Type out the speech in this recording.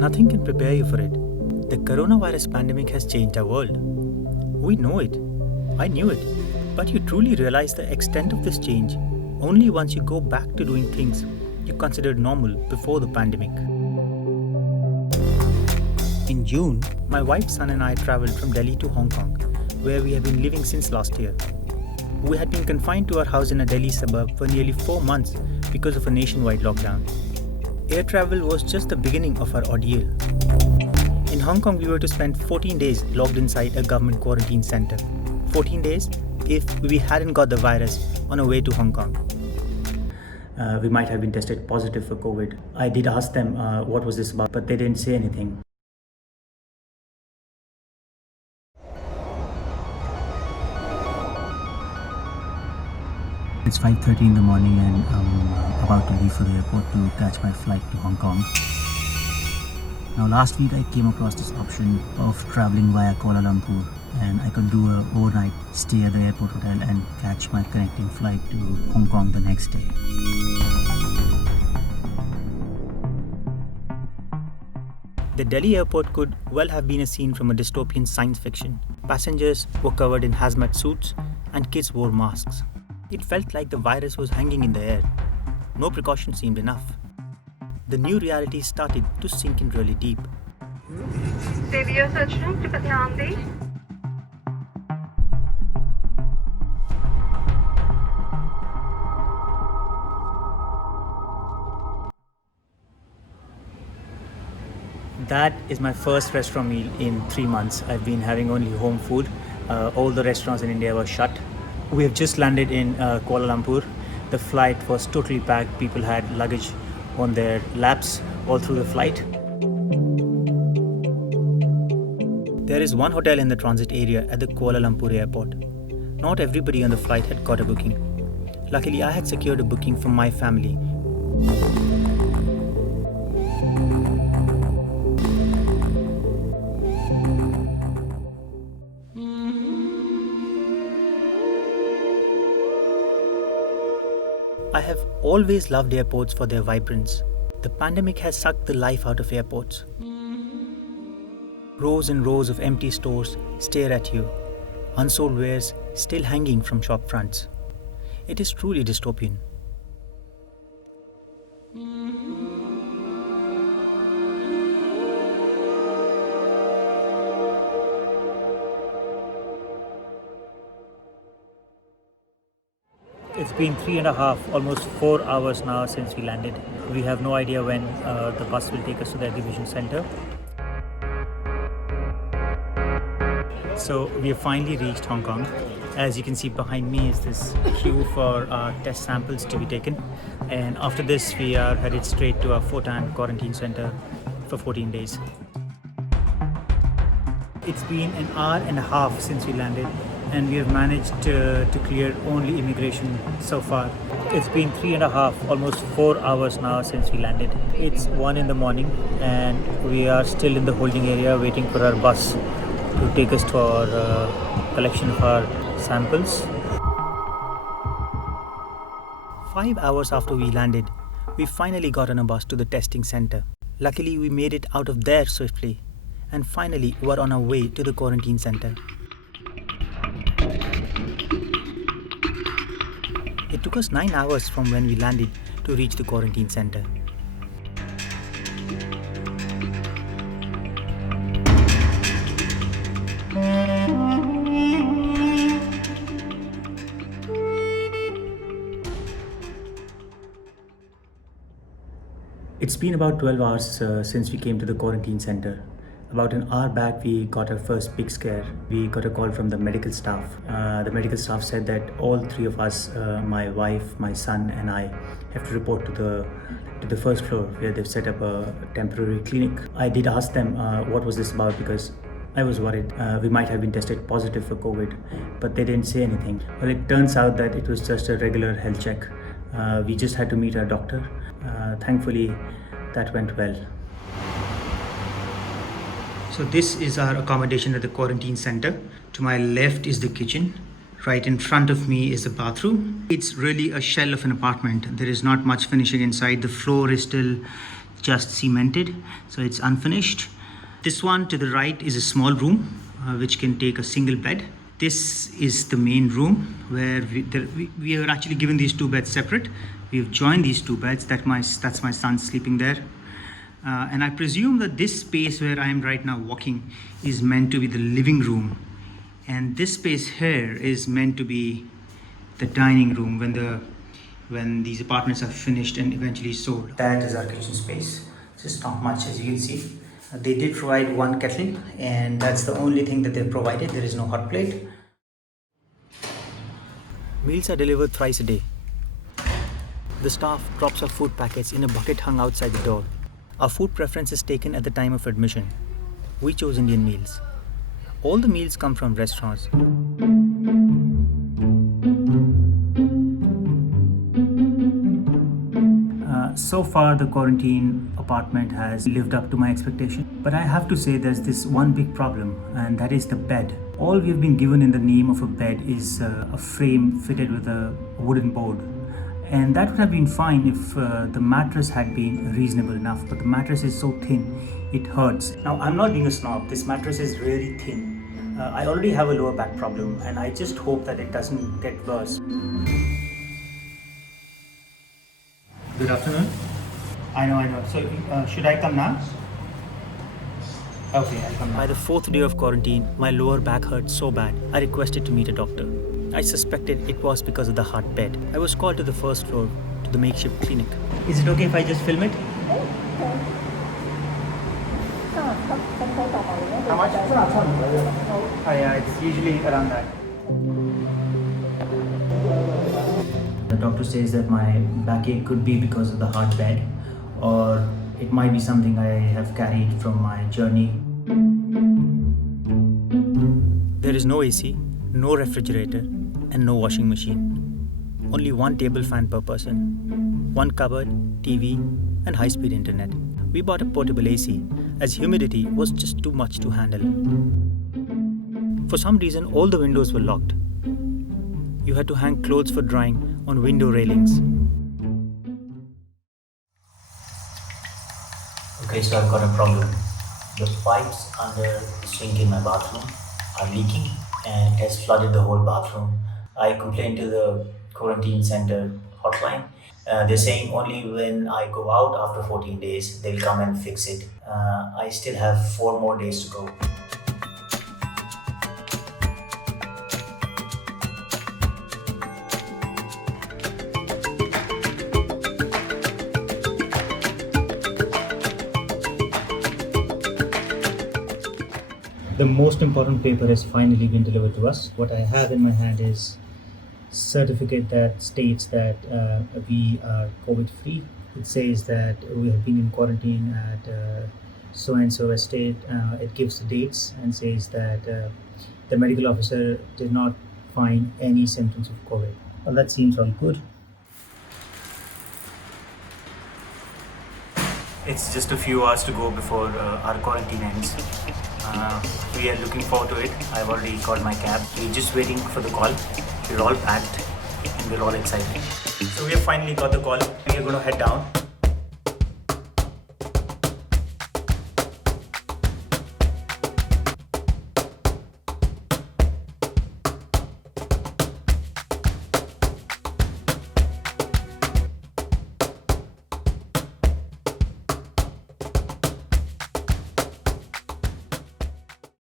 Nothing can prepare you for it. The coronavirus pandemic has changed our world. We know it. I knew it. But you truly realize the extent of this change only once you go back to doing things you considered normal before the pandemic. In June, my wife, son and I traveled from Delhi to Hong Kong, where we have been living since last year. We had been confined to our house in a Delhi suburb for nearly 4 months because of a nationwide lockdown. Air travel was just the beginning of our ordeal. In Hong Kong, we were to spend 14 days locked inside a government quarantine center. 14 days if we hadn't got the virus on our way to Hong Kong. We might have been tested positive for COVID. I did ask them what was this about, but they didn't say anything. It's 5:30 in the morning and I'm about to leave for the airport to catch my flight to Hong Kong. Now last week I came across this option of traveling via Kuala Lumpur, and I could do an overnight stay at the airport hotel and catch my connecting flight to Hong Kong the next day. The Delhi airport could well have been a scene from a dystopian science fiction. Passengers were covered in hazmat suits and kids wore masks. It felt like the virus was hanging in the air. No precaution seemed enough. The new reality started to sink in really deep. That is my first restaurant meal in 3 months. I've been having only home food. All the restaurants in India were shut. We have just landed in Kuala Lumpur. The flight was totally packed. People had luggage on their laps all through the flight. There is one hotel in the transit area at the Kuala Lumpur airport. Not everybody on the flight had got a booking. Luckily, I had secured a booking from my family. I have always loved airports for their vibrance. The pandemic has sucked the life out of airports. Rows and rows of empty stores stare at you, unsold wares still hanging from shop fronts. It is truly dystopian. It's been 3.5, almost 4 hours now since we landed. We have no idea when the bus will take us to the exhibition center. So we have finally reached Hong Kong. As you can see behind me is this queue for test samples to be taken. And after this, we are headed straight to our Fortan quarantine center for 14 days. It's been an hour and a half since we landed, and we have managed to clear only immigration so far. It's been 3.5, almost 4 hours now since we landed. It's 1 in the morning and we are still in the holding area waiting for our bus to take us to our collection of our samples. 5 hours after we landed, we finally got on a bus to the testing center. Luckily, we made it out of there swiftly and finally were on our way to the quarantine center. It took us 9 hours from when we landed to reach the quarantine center. It's been about 12 hours since we came to the quarantine center. About an hour back, we got our first big scare. We got a call from the medical staff. The medical staff said that all 3 of us, my wife, my son and I, have to report to the first floor where they've set up a temporary clinic. I did ask them what was this about because I was worried we might have been tested positive for COVID, but they didn't say anything. Well, it turns out that it was just a regular health check. We just had to meet our doctor. Thankfully, that went well. So this is our accommodation at the quarantine center. To my left is the kitchen. Right in front of me is the bathroom. It's really a shell of an apartment. There is not much finishing inside. The floor is still just cemented, so it's unfinished. This one to the right is a small room which can take a single bed. This is the main room where we are actually given these two beds separate. We've joined these two beds. That's my son sleeping there. And I presume that this space where I am right now walking is meant to be the living room. And this space here is meant to be the dining room when these apartments are finished and eventually sold. That is our kitchen space. Just not much, as you can see. They did provide one kettle, and that's the only thing that they've provided. There is no hot plate. Meals are delivered thrice a day. The staff drops off food packets in a bucket hung outside the door. Our food preference is taken at the time of admission. We chose Indian meals. All the meals come from restaurants. So far, the quarantine apartment has lived up to my expectation. But I have to say there's this one big problem, and that is the bed. All we've been given in the name of a bed is a frame fitted with a wooden board. And that would have been fine if the mattress had been reasonable enough. But the mattress is so thin, it hurts. Now, I'm not being a snob. This mattress is really thin. I already have a lower back problem, and I just hope that it doesn't get worse. Good afternoon. I know. So, should I come now? Okay, I'll come now. By the fourth day of quarantine, my lower back hurt so bad, I requested to meet a doctor. I suspected it was because of the hard bed. I was called to the first floor, to the makeshift clinic. Is it okay if I just film it? How much? Oh yeah, it's usually around that. The doctor says that my backache could be because of the hard bed, or it might be something I have carried from my journey. There is no AC, no refrigerator, and no washing machine. Only one table fan per person, one cupboard, TV, and high-speed internet. We bought a portable AC as humidity was just too much to handle. For some reason, all the windows were locked. You had to hang clothes for drying on window railings. Okay, so I've got a problem. The pipes under the sink in my bathroom are leaking and it has flooded the whole bathroom. I complained to the quarantine center hotline. They're saying only when I go out after 14 days, they'll come and fix it. I still have 4 more days to go. The most important paper has finally been delivered to us. What I have in my hand is certificate that states that we are COVID-free. It says that we have been in quarantine at so-and-so estate. It gives the dates and says that the medical officer did not find any symptoms of COVID. Well, that seems all good. It's just a few hours to go before our quarantine ends. We are looking forward to it. I've already called my cab. We're just waiting for the call. We're all packed and we're all excited. So we have finally got the call. We are going to head down.